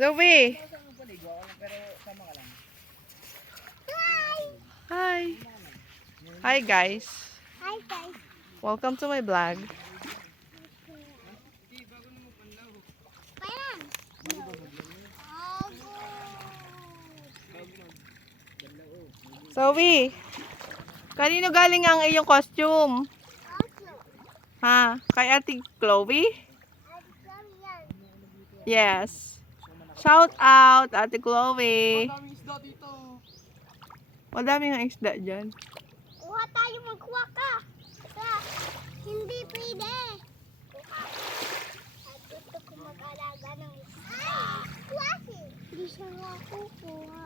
Zoe! Hi! Hi guys! Hi guys. Welcome to my vlog. Parang. Zoe! Kanino galing ang iyong costume? Ha? Kay Ate Chloe? Yes. Shout out, Ate Chloe. Madaming isda dito. Madami nga isda dyan. Kuha tayo, magkuha ka. Hindi pwede. Kuha. At gusto ko mag-alaga ng isda. Kuha si. Hindi siya nga kukuha.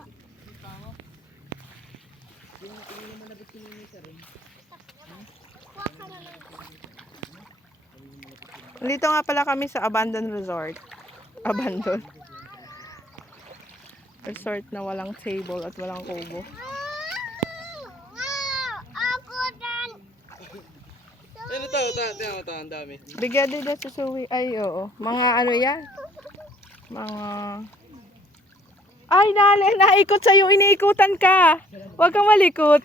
Kuha ka na lang. Dito nga pala kami sa Abandon Resort. Abandon. Resort na walang table at walang kubo. Ako din. Ito, ang dami. Bigyan din na sa Zoe. Ay, oo. Mga ano yan? Mga... Ay, naikot sa'yo. Iniikutan ka. Huwag kang malikot.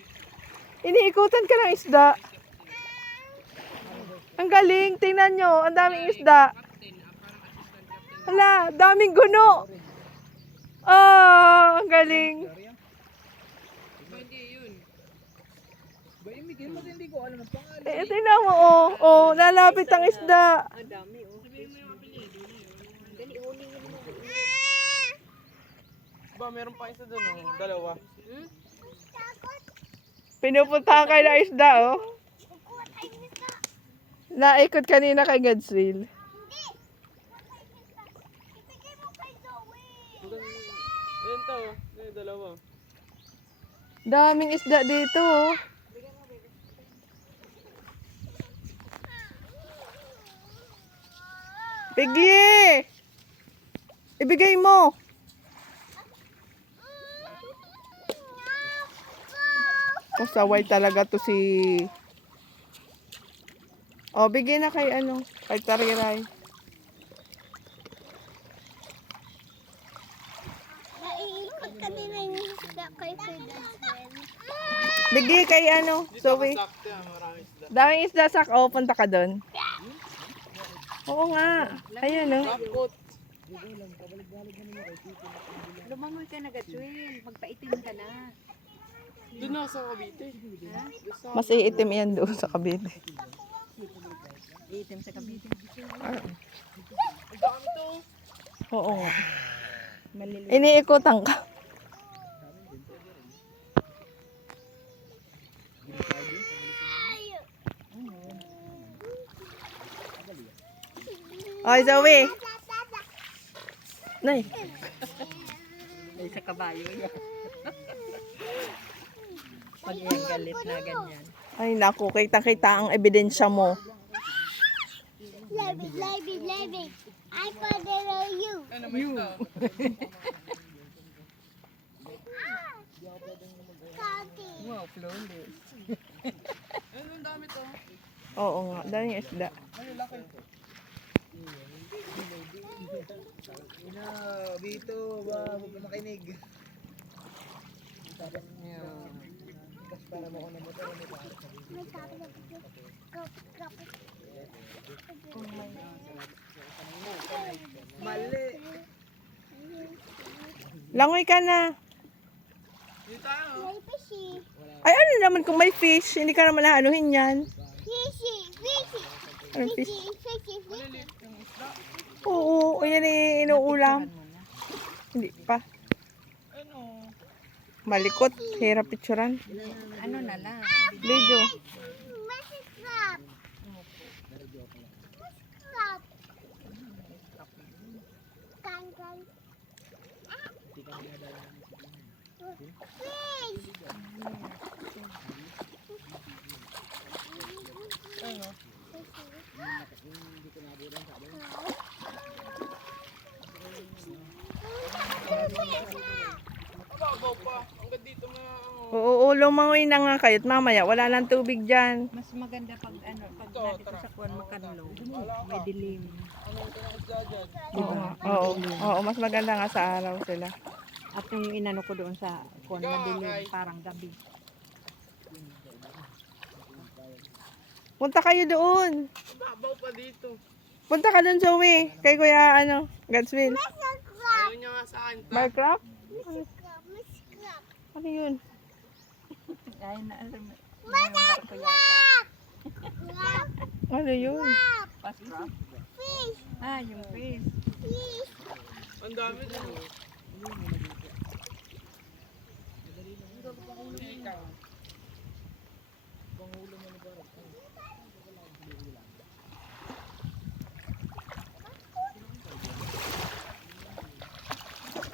Iniikutan ka ng isda. Ang galing. Tingnan nyo. Ang daming isda. Hala, daming guno. Oh, ang galing. Hindi yun. Ba, imigil mo hindi ko alam ang pangalan. Tingnan mo, oh. Oh, lalapit ang isda. Ang dami, oh. Sabihin mo yung apelido na yun. Dali, uling mo. Ba, meron pa isa doon, oh. Dalawa. Pinupunta kayo ng isda, oh. Naikot kanina kay Godswill. Ibigay mo kay Zoe. Ayun to, yung dalawa. Daming isda dito, oh. Piggy! Ibigay mo. Pasaway talaga to si... Oh, bigyan na kay ano, kay Tariray. Naiikot kanina yung isda kay Godswill. Bigyan kay ano, Zoe. Sakto yan, maraming isda. Daming isda sak. Oh, punta ka doon. Oo nga. Ayun, oh. Kapot. Lumangoy ka na, Godswill. Magpaitim ka na. Doon na sa Cavite. Mas iitim yan doon sa Cavite. Itim sa Cavite. Ang dami to. Oo nga. Iniikutan ka. Oy, Zoe. Nay. Ay, sa kabayo yan. Pag yan galit na ganyan. Ay, naku. Kita-kita ang ebidensya mo. Love it. I follow you. Ano may isda? Kati. Wow, flawless. Ayun, ang dami to. Oo nga. Daming isda. Ay, laki. Ina, dito ba, huwag ka makinig. Tapos para mo ako na motor, may bakit sa video. May sabi na kapit. Mali. Langoy ka na. Dito tayo. May fishy. Ay, ano naman kung may fish? Hindi ka naman naanuhin yan. Fishy. Anong fish? Fishy. Malilit yung isda. Oo, yan eh, inuulam. Hindi pa. Ano? Malikot. Hirap picturean. Ano na lang. Video. Messy crab. Crab. Kan. Fish. Ano? Mababaw pa. Hanggang dito na, ano. Oo, lumangoy na nga kayo at mamaya wala nang tubig dyan. Mas maganda pag nandito sa kuwan makanlo. May dilim. Oo, nga. Oo, mas maganda nga sa araw sila. At yung inano ko doon sa kuwan madilim, parang gabi. Punta kayo doon. Babaw pa dito. Punta ka doon, Zoe. Kay Kuya, Godswill. Ayaw niya nga sa akin. Barcraft? Miss Crab. Ano yun? Ay, na, Crab. Ano yun? Pascrap? Fish. Ah, yung fish. Fish. Ang dami din.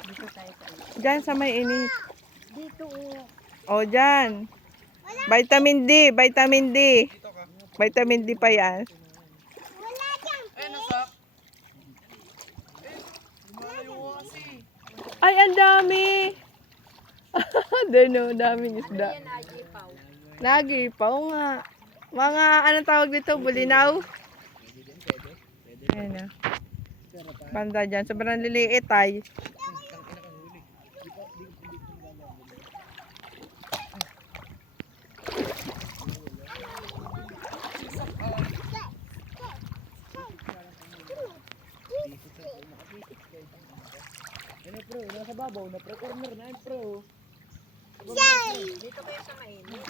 Dito tayo sa Dyan sa may init. Dito. O, dyan. Vitamin D, vitamin D. Vitamin D pa yan. Wala dyan. Eh, nasak. Eh, lumalayo ka kasi. Ay, ang dami. Doon o, daming isda. Ajipaw. Nagipaw nga. Mga, anong tawag dito? Bulinaw? Ayan na. Banda dyan. Sobrang liliit ay. Ano pro, nasa babaw na pro, corner na yun pro. Yay! Dito kayo sa mainit.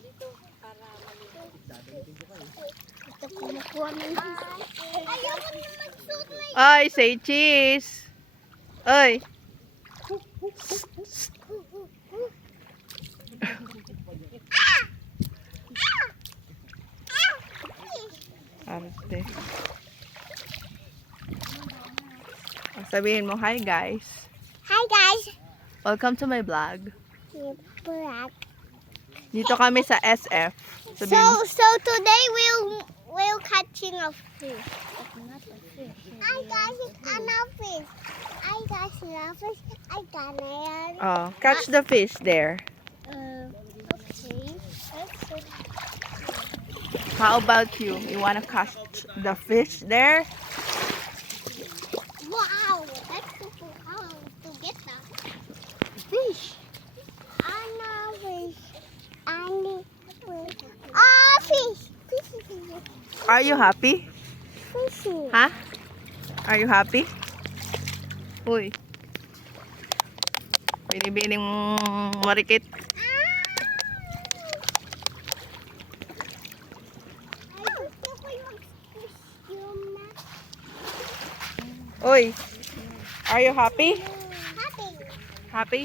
Dito para Ito kumukuha ng ayaw mo na magsuot na Ay, say cheese. Ay. Arte. Sabihin mo, hi guys. Hi guys. Welcome to my vlog. Black. Dito kami sa SF. Sabihin mo, So today we'll catching a fish. Not a fish. I got it on a fish. I got it on a fish. I got it. oh, catch the fish there. Okay. How about you? You wanna catch the fish there? Wow, that's super hard to get that fish. On a fish. On a fish. Ah, fish. Are you happy? Fishy. Ha? Are you happy? Uy. Binibining marikit. Ay, gusto ko yung costume na Uy. Are you happy? happy. Happy?